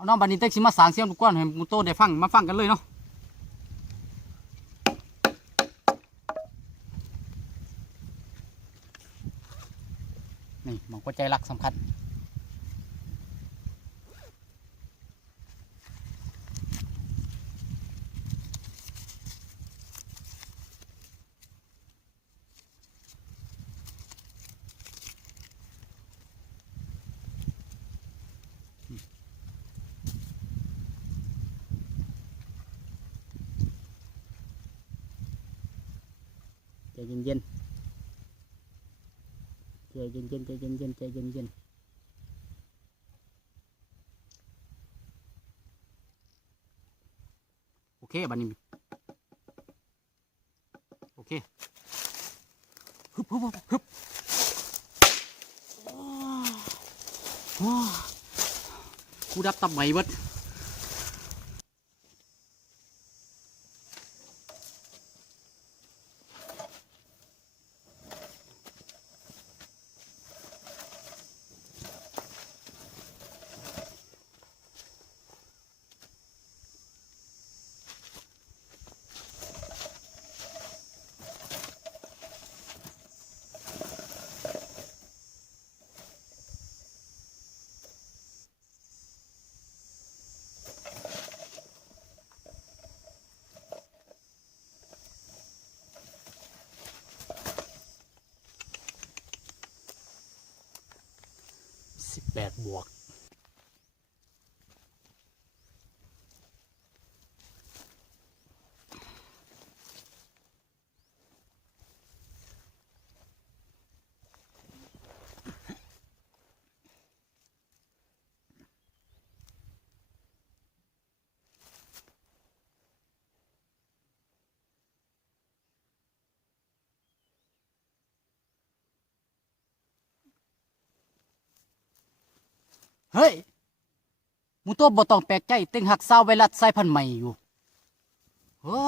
เอาน้องบันนี้เต็กสิมาสางเสียงลูกก้อนให้มูโตได้ฟังมาฟังกันเลยเนาะนี่มันก็ใจรักสำคัญใจเย็นๆใจเย็นๆใจเย็นๆใจเย็นๆโอเคบันนี้โอเคฮึบฮึบฮึบกูดับตับไหมเบิด18 บวกเฮ้ยมูโตบ่ต้องแปลกใจเต็งหักซาวไวรัสสายพันธุ์ใหม่อยู่โอ้